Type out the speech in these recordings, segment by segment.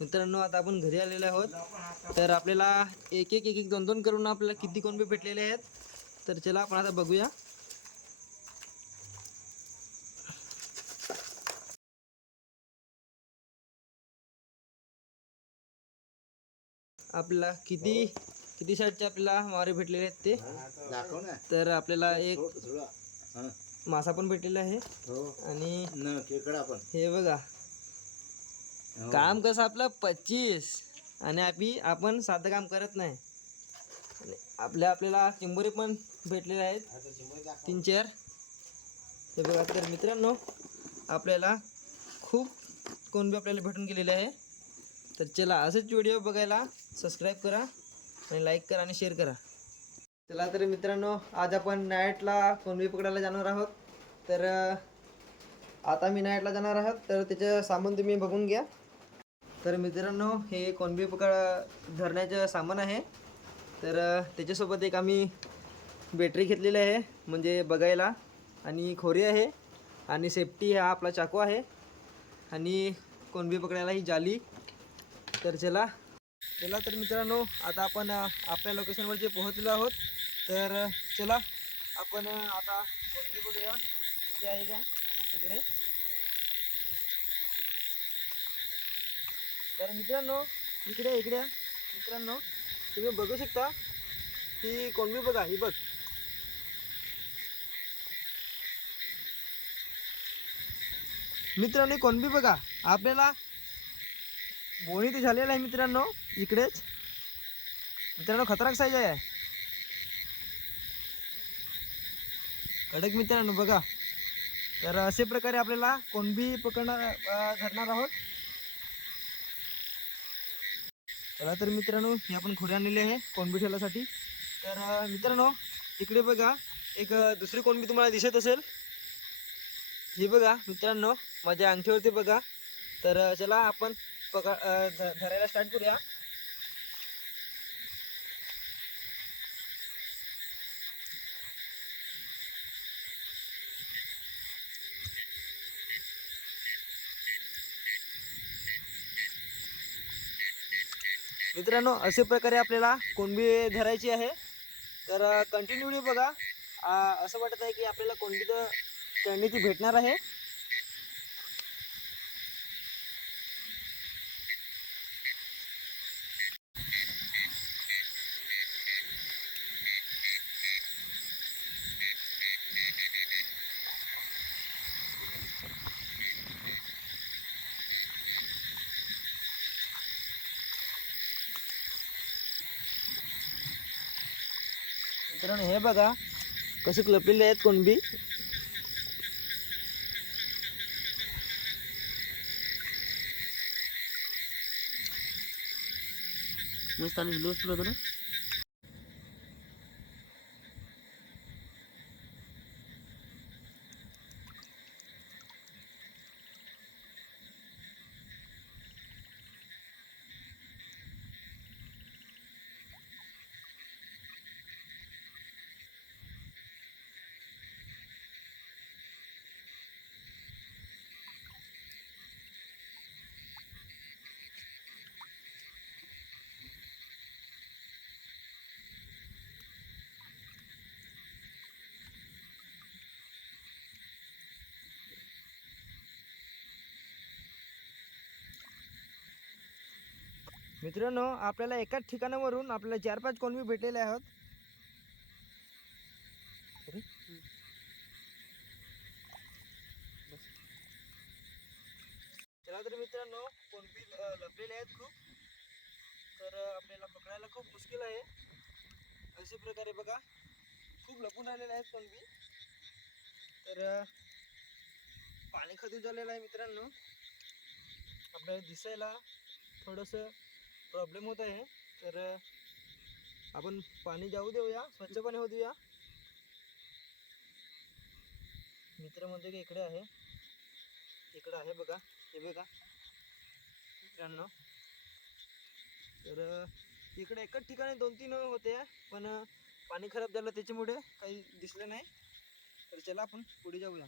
मित्रांनो आता आपण घरी आलेलो आहोत. तर आपल्याला एक एक एक एक दोन दोन करून आपल्याला किती कोणबे भेटलेले आहेत? तर चला आपण आता बघूया. आपल्याला किती किती साईडचे आपल्याला मारे भेटलेले आहेत ते? तर आपल्याला एक मासा पण भेटलेला आहे. हो. आणि हे बघा. काम कसं आपलं? पच्चीस. आणि आपी आपण साधं काम करत नाही. आणि आपल्या आपल्याला चिंबोरी पण भेटलेले आहेत. तीन चार. हे बघा तर मित्रांनो आपल्याला खूप कोणबी आपल्याला भेटून गेलेले आहे. तर चला असंच व्हिडिओ बघायला सबस्क्राईब करा आणि लाईक करा आणि शेअर करा. चला तर मित्रांनो आज आपण नाईटला कोणबी पकडायला जाणार आहोत. तर आता मी नाईटला जाणार आहात. तर त्याचं सामान तुम्ही बघून घ्या. तर मित्रांनो हे कोणबी पकड धरण्याचं सामान आहे. तर त्याच्यासोबत एक आम्ही बॅटरी घेतलेली आहे म्हणजे बघायला. आणि खोरी आहे आणि सेफ्टी हा आपला चाकू आहे. आणि कोणबी पकडायला ही जाली. तर चला. चला तर मित्रांनो आता आपण आपल्या लोकेशनवर जे पोहोचलो आहोत. तर चला. आपण आता कोणबी बघूया. किती आहे का? तिकडे तर मित्रांनो इकडे इकडे. मित्रांनो तुम्ही बघू शकता ही कोणबी बघा ही बघ. मित्रांनो कोणबी बघा आपल्याला बोणी ते झालेलं आहे मित्रांनो इकडेच. मित्रांनो खतरनाक साईज आहे. कडक मित्रांनो बघा. तर असे प्रकारे आपल्याला कोणबी पकडणार धरणार आहोत. चला तर मित्रांनो हे आपण खोडी आणलेली आहे कोणबी ठेवण्यासाठी तर मित्रांनो इकडे बघा एक दुसरी कोणबी तुम्हाला दिसत असेल. हे बघा मित्रांनो माझ्या अंगठीवरती बघा. तर चला आपण पका धरायला स्टार्ट करूया. मित्रांनो अशा प्रकारे आपल्याला कोणबी धरायची आहे. तर कंटिन्यू बघा. असं वाटत आहे की आपल्याला कोणबी तर तळणी ती भेटणार आहे. मित्रांनो हे बघा कसे लपलेले आहेत कोणबी. मस्त आणि लूज होतं ना मित्रांनो आपल्याला एकाच ठिकाणावरून आपल्याला चार पाच कोणबी भेटलेले आहोत. चला तर मित्रांनो कोणबी लपलेले आहेत खूप. तर आपल्याला पकडायला खूप मुश्किल आहे. अशा प्रकारे बघा खूप लपून राहिलेले आहेत कोणबी. तर पाणी खदून झालेलं आहे मित्रांनो. आपल्याला दिसायला थोडंसं प्रॉब्लेम होत आहे. तर आपण पाणी जाऊ देऊया स्वच्छ पाणी होऊ देऊया. मित्र म्हणतो की इकडे आहे. इकडे आहे बघा हे बघा. मित्रांनो. तर इकडे एकच ठिकाणी दोन तीन होते पण पाणी खराब झालं त्याच्यामुळे काही दिसलं नाही. तर चला आपण पुढे जाऊया.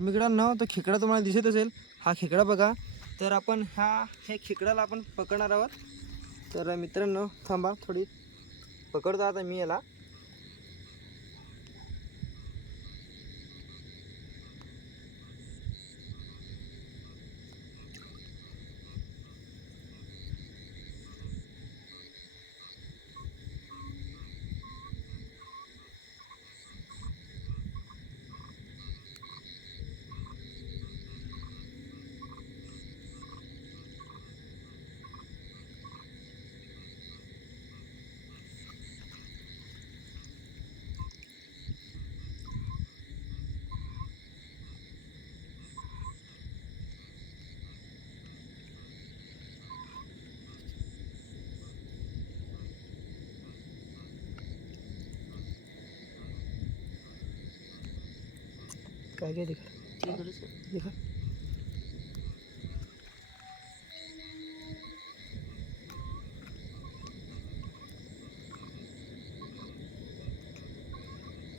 मित्रांनो तो खेकडा तुम्हाला दिसत असेल. हा खेकडा बघा. तर आपण हा हे खेकडाला आपण पकडणार आहोत. तर मित्रांनो थांबा थोडी पकडतो आता मी याला. काय काय दिखा ठीक आहे सर. दिखा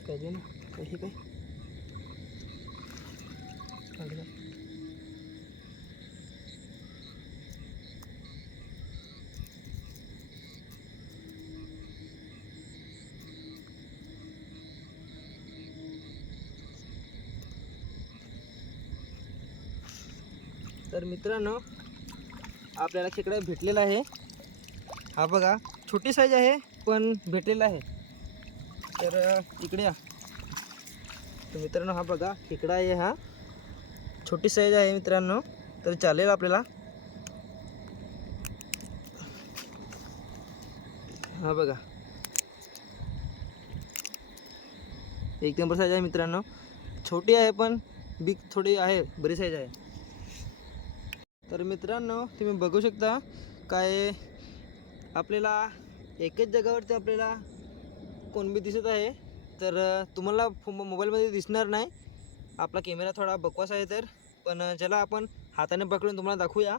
काय दे ना काय तर मित्रांनो आपल्याला खेकडा भेटलेला आहे. हा बघा छोटी साईज आहे पण भेटलेला आहे. तर इकडे या. तर मित्रांनो हा बघा खेकडा आहे हा. छोटी साईज आहे मित्रांनो तर चालेल आपल्याला. हा बघा. एक नंबर साईज आहे मित्रांनो. छोटी आहे पण बिग थोडी आहे बरी साईज आहे. तर मित्रांनो तुम्ही बघू शकता काय आपल्याला एकच जगावरती आपल्याला कोणबी दिसत आहे. तर तुम्हाला फो मोबाईलमध्ये दिसणार नाही. आपला कॅमेरा थोडा बकवास आहे तर. पण ज्याला आपण हाताने पकडून तुम्हाला दाखवूया.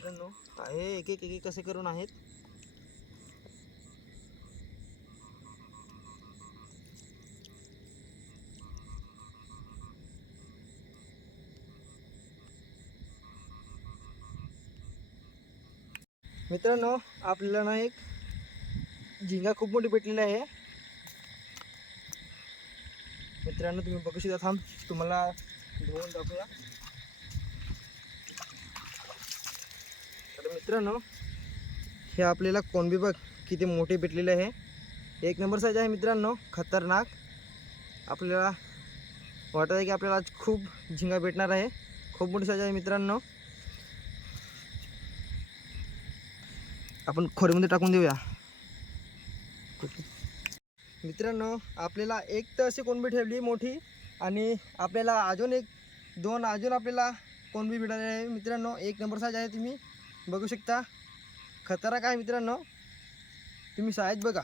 मित्रांनो हे एक एक एक एक कसे करून आहेत. मित्रांनो आपल्याला ना एक झिंगा खूप मोठी भेटलेली आहे. मित्रांनो तुम्ही बघू शकता थांब तुम्हाला धुवून दाखवूया तर मित्रांनो हे आपल्याला कोणबी बघ किती मोठे भेटलेले आहे. एक नंबर साईज आहे मित्रांनो खतरनाक. आपल्याला वाटत आहे की आपल्याला आज खूप झिंगा भेटणार आहे. खूप मोठी साईज आहे मित्रांनो. आपण खोरीमध्ये टाकून देऊया. मित्रांनो आपल्याला एक तर अशी कोणबी ठेवली मोठी आणि आपल्याला अजून एक दोन अजून आपल्याला कोणबी मिळाले आहे. मित्रांनो एक नंबर साईज आहे तुम्ही. बघू शकता. खतरा काय मित्रांनो? तुम्ही शाळेत बघा.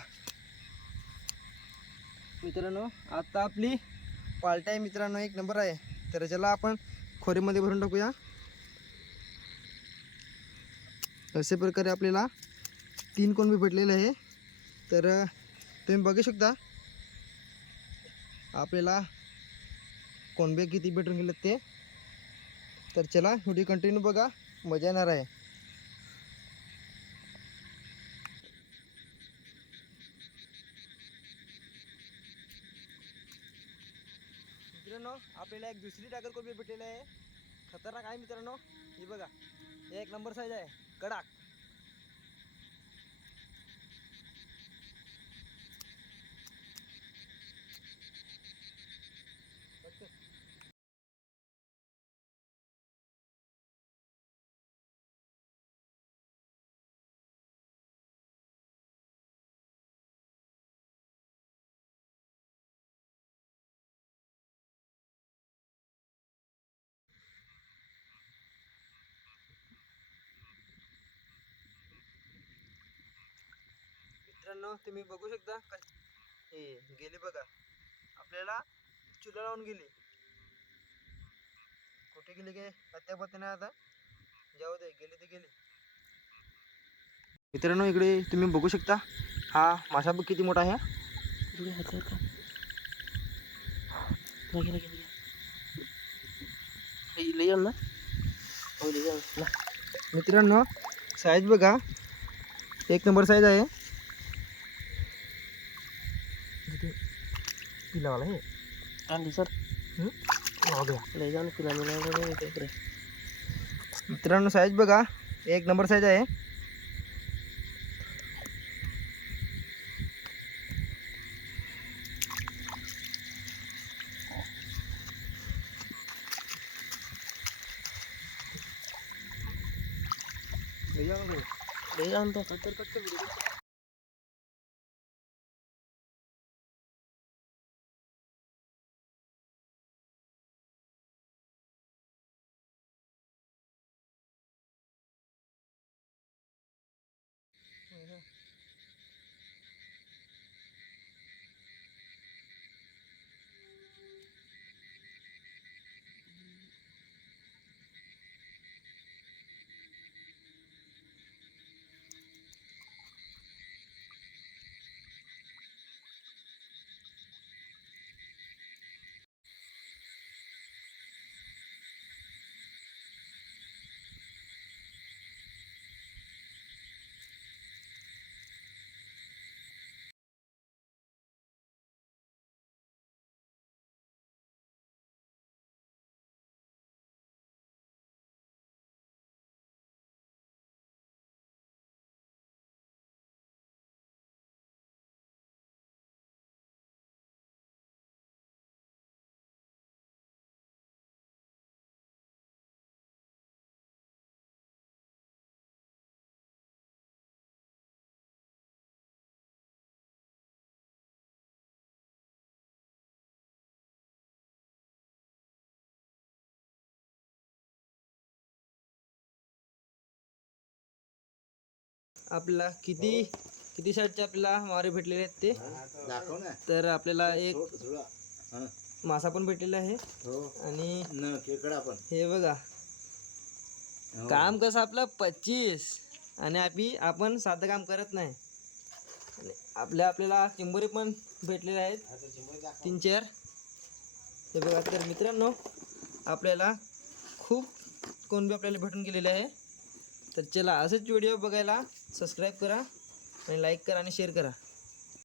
मित्रांनो आता आपली पालटा आहे मित्रांनो एक नंबर आहे. तर ज्याला आपण खोरीमध्ये भरून टाकूया. अशा प्रकारे आपल्याला तीन कोणबी भेटलेले आहे. तर तुम्ही बघू शकता. आपल्याला कोणबे किती भेटून गेलेत ते. तर चला व्हिडिओ कंटिन्यू बघा. मजा येणार आहे. मित्रांनो आपल्याला एक दुसरी टाकर कोबी भेटलेली आहे. खतरनाक आहे मित्रांनो. ही बघा हे एक नंबर साईज आहे. कडाक. मित्रांनो तुम्ही बघू शकता हे गेली बघा. आपल्याला चुला लावून गेली. कुठे गेली काय अत्यापत्ती नाही आता? जाऊ दे गेली ते गेली. मित्रांनो इकडे तुम्ही बघू शकता हा मासा बघ किती मोठा आहे मित्रांनो साईज बघा. एक नंबर साईज आहे. फिरा मिळालं इकडे मित्रांनो साईज बघा. एक नंबर साईज आहे. लई जाऊन तो आपल्याला किती किती साईडचे आपल्याला मारे भेटलेले आहेत ते? दाखव ना. तर आपल्याला एक. मासा पण भेटलेला आहे. हो. आणि न खेकडा पण. हे बघा. हो. काम कसं आपलं? पच्चीस. आणि आपी आपण साधं काम करत नाही. आणि आपल्या आपल्याला चिंबोरी पण भेटलेले आहेत. तीन चार. हे बघा तर मित्रांनो आपल्याला खूप कोण बी आपल्याला भेटून गेलेले आहे. तर चला असंच व्हिडिओ बघायला सबस्क्राईब करा आणि लाईक करा आणि शेअर करा.